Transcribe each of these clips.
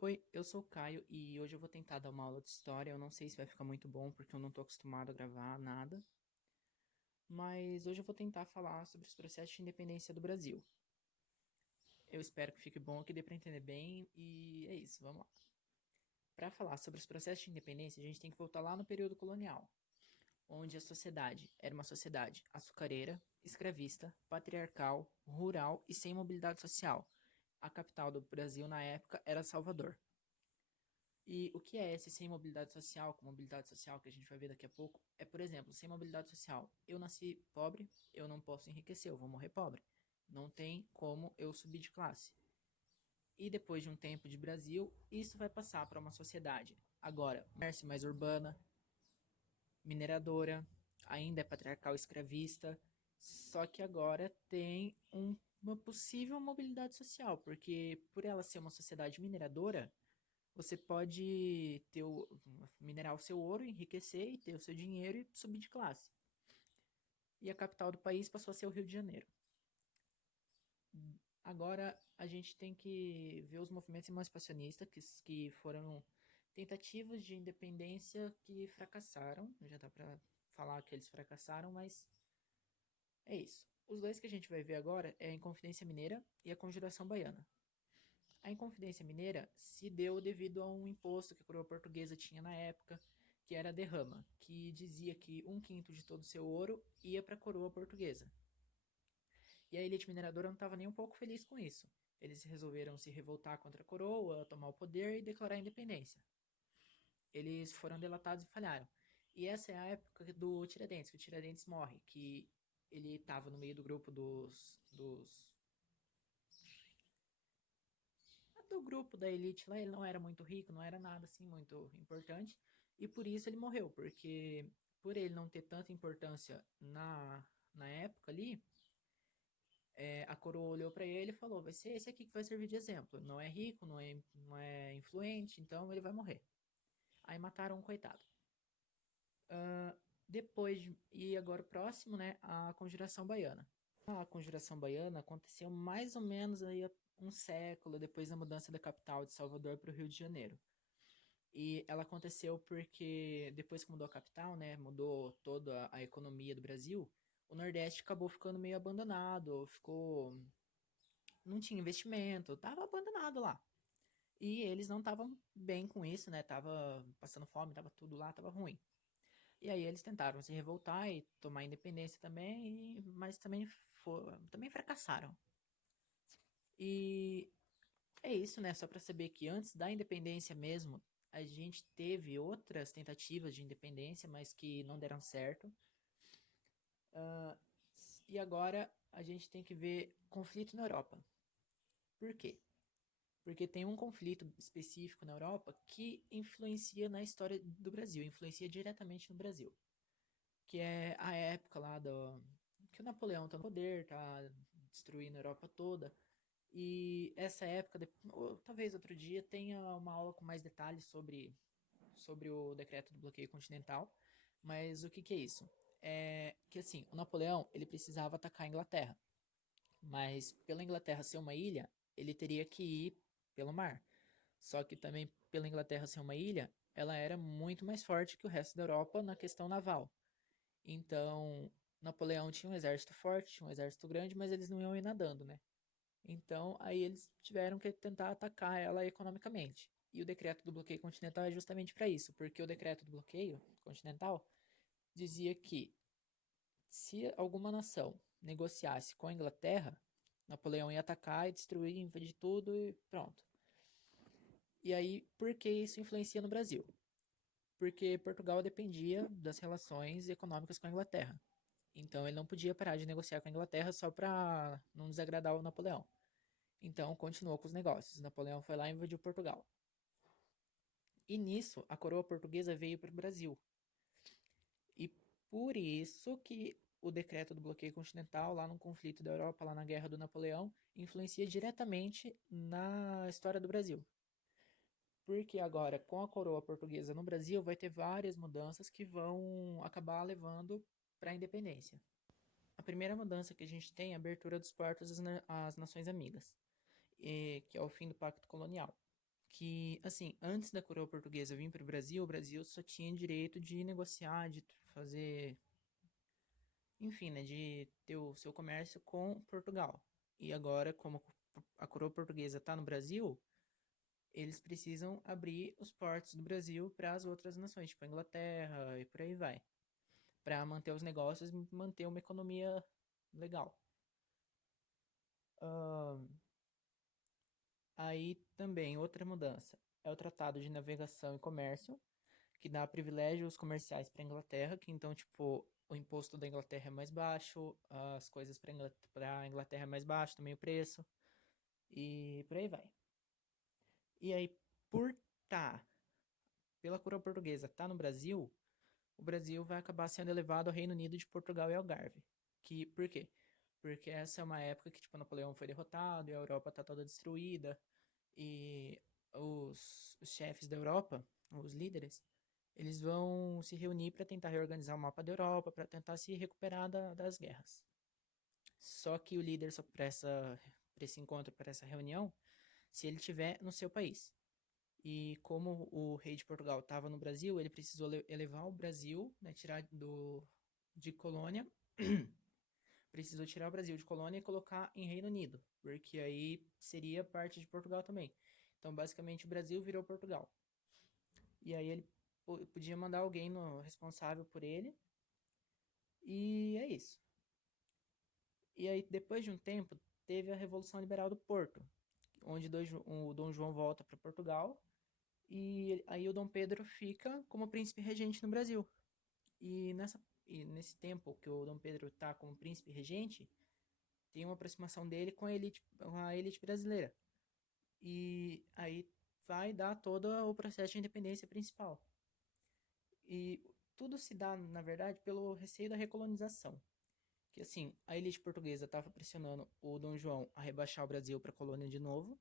Oi, eu sou o Caio e hoje eu vou tentar dar uma aula de história. Eu não sei se vai ficar muito bom porque eu não tô acostumado a gravar nada, mas hoje eu vou tentar falar sobre os processos de independência do Brasil. Eu espero que fique bom, que dê para entender bem e é isso, vamos lá. Para falar sobre os processos de independência, a gente tem que voltar lá no período colonial, onde a sociedade era uma sociedade açucareira, escravista, patriarcal, rural e sem mobilidade social. A capital do Brasil na época era Salvador. E o que é esse sem mobilidade social, com mobilidade social que a gente vai ver daqui a pouco? É, por exemplo, sem mobilidade social. Eu nasci pobre, eu não posso enriquecer, eu vou morrer pobre. Não tem como eu subir de classe. E depois de um tempo de Brasil, isso vai passar para uma sociedade agora comércio mais urbana, mineradora, ainda é patriarcal escravista, só que agora tem uma possível mobilidade social, porque por ela ser uma sociedade mineradora, você pode minerar o seu ouro, enriquecer e ter o seu dinheiro e subir de classe. E a capital do país passou a ser o Rio de Janeiro. Agora a gente tem que ver os movimentos emancipacionistas que foram tentativas de independência que fracassaram. Já dá para falar que eles fracassaram, mas é isso. Os dois que a gente vai ver agora é a Inconfidência Mineira e a Conjuração Baiana. A Inconfidência Mineira se deu devido a um imposto que a coroa portuguesa tinha na época, que era a derrama, que dizia que um quinto de todo o seu ouro ia para a coroa portuguesa. E a elite mineradora não estava nem um pouco feliz com isso. Eles resolveram se revoltar contra a coroa, tomar o poder e declarar a independência. Eles foram delatados e falharam. E essa é a época do Tiradentes, que o Tiradentes morre, que ele estava no meio do grupo do grupo da elite lá, ele não era muito rico, não era nada assim muito importante, e por isso ele morreu, porque por ele não ter tanta importância na época ali, a coroa olhou para ele e falou: vai ser esse aqui que vai servir de exemplo. Não é rico, não é influente, então ele vai morrer. Aí mataram um coitado. E agora o próximo, né, a Conjuração Baiana. A Conjuração Baiana aconteceu mais ou menos aí um século depois da mudança da capital de Salvador para o Rio de Janeiro. E ela aconteceu porque depois que mudou a capital, né, mudou toda a economia do Brasil, o Nordeste acabou ficando meio abandonado, não tinha investimento, tava abandonado lá. E eles não estavam bem com isso, né? Tava passando fome, tava tudo lá, tava ruim. E aí eles tentaram se revoltar e tomar independência também, mas também fracassaram. E é isso, né? Só para saber que antes da independência mesmo, a gente teve outras tentativas de independência, mas que não deram certo. E agora a gente tem que ver conflito na Europa. Por quê? Porque tem um conflito específico na Europa que influencia na história do Brasil, influencia diretamente no Brasil, que é a época lá do que o Napoleão está no poder, tá destruindo a Europa toda. E essa época, ou talvez outro dia, tenha uma aula com mais detalhes sobre o decreto do bloqueio continental. Mas o que, que é isso? É que assim, o Napoleão ele precisava atacar a Inglaterra, mas pela Inglaterra ser uma ilha, ele teria que ir pelo mar. Só que também pela Inglaterra ser uma ilha, ela era muito mais forte que o resto da Europa na questão naval. Então, Napoleão tinha um exército forte, tinha um exército grande, mas eles não iam ir nadando, né? Então, aí eles tiveram que tentar atacar ela economicamente. E o decreto do bloqueio continental é justamente para isso, porque o decreto do bloqueio continental dizia que se alguma nação negociasse com a Inglaterra, Napoleão ia atacar e destruir, invadir tudo e pronto. E aí, por que isso influencia no Brasil? Porque Portugal dependia das relações econômicas com a Inglaterra. Então ele não podia parar de negociar com a Inglaterra só para não desagradar o Napoleão. Então continuou com os negócios. Napoleão foi lá e invadiu Portugal. E nisso, a coroa portuguesa veio para o Brasil. E por isso que o decreto do bloqueio continental, lá no conflito da Europa, lá na guerra do Napoleão, influencia diretamente na história do Brasil. Porque agora, com a coroa portuguesa no Brasil, vai ter várias mudanças que vão acabar levando para a independência. A primeira mudança que a gente tem é a abertura dos portos às nações amigas, que é o fim do Pacto Colonial. que, assim, antes da coroa portuguesa vir para o Brasil só tinha direito de negociar, de fazer, enfim, né, de ter o seu comércio com Portugal. E agora, como a coroa portuguesa está no Brasil, eles precisam abrir os portos do Brasil para as outras nações, tipo a Inglaterra e por aí vai, para manter os negócios e manter uma economia legal. Ahn, Aí também outra mudança é o Tratado de Navegação e Comércio, que dá privilégios comerciais para a Inglaterra, que então, tipo, o imposto da Inglaterra é mais baixo, as coisas para a Inglaterra é mais baixo, também o preço, e por aí vai. E aí, por tá pela coroa portuguesa tá no Brasil, o Brasil vai acabar sendo elevado ao Reino Unido de Portugal e Algarve. Por quê? Porque essa é uma época que, tipo, Napoleão foi derrotado e a Europa tá toda destruída, e os chefes da Europa, os líderes, eles vão se reunir para tentar reorganizar o mapa da Europa, para tentar se recuperar das guerras. Só que o líder só para esse encontro, para essa reunião, se ele estiver no seu país. E como o rei de Portugal estava no Brasil, ele precisou elevar o Brasil, né, tirar de colônia, precisou tirar o Brasil de colônia e colocar em Reino Unido, porque aí seria parte de Portugal também. Então, basicamente, o Brasil virou Portugal. E aí ele podia mandar alguém responsável por ele. E é isso. E aí, depois de um tempo, teve a Revolução Liberal do Porto, onde o Dom João volta para Portugal. E aí o Dom Pedro fica como príncipe regente no Brasil. E, nesse tempo que o Dom Pedro está como príncipe regente, tem uma aproximação dele com a elite brasileira. E aí vai dar todo o processo de independência principal. E tudo se dá, na verdade, pelo receio da recolonização. Que assim, a elite portuguesa estava pressionando o Dom João a rebaixar o Brasil para colônia de novo,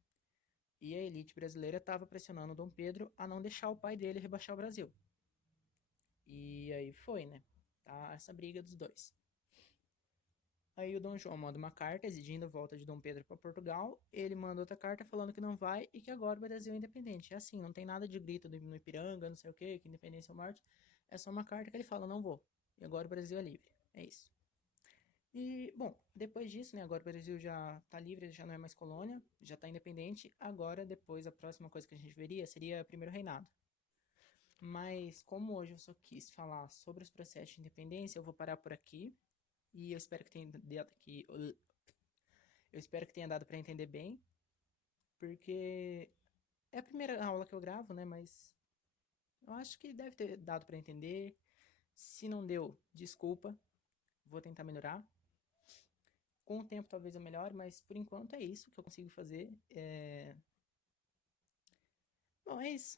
e a elite brasileira estava pressionando o Dom Pedro a não deixar o pai dele rebaixar o Brasil. E aí foi, né? Tá essa briga dos dois. Aí o Dom João manda uma carta exigindo a volta de Dom Pedro para Portugal. Ele manda outra carta falando que não vai e que agora o Brasil é independente. É assim, não tem nada de grito no Ipiranga, não sei o que independência ou morte. É só uma carta que ele fala, não vou. E agora o Brasil é livre. É isso. E, bom, depois disso, né, agora o Brasil já tá livre, já não é mais colônia, já tá independente. Agora, depois, a próxima coisa que a gente veria seria primeiro reinado. Mas, como hoje eu só quis falar sobre os processos de independência, eu vou parar por aqui. E eu espero que tenha dado aqui. Eu espero que tenha dado para entender bem, porque é a primeira aula que eu gravo, né? Mas eu acho que deve ter dado para entender. Se não deu, desculpa, vou tentar melhorar. Com o tempo talvez eu melhore, mas por enquanto é isso que eu consigo fazer. Bom, é isso.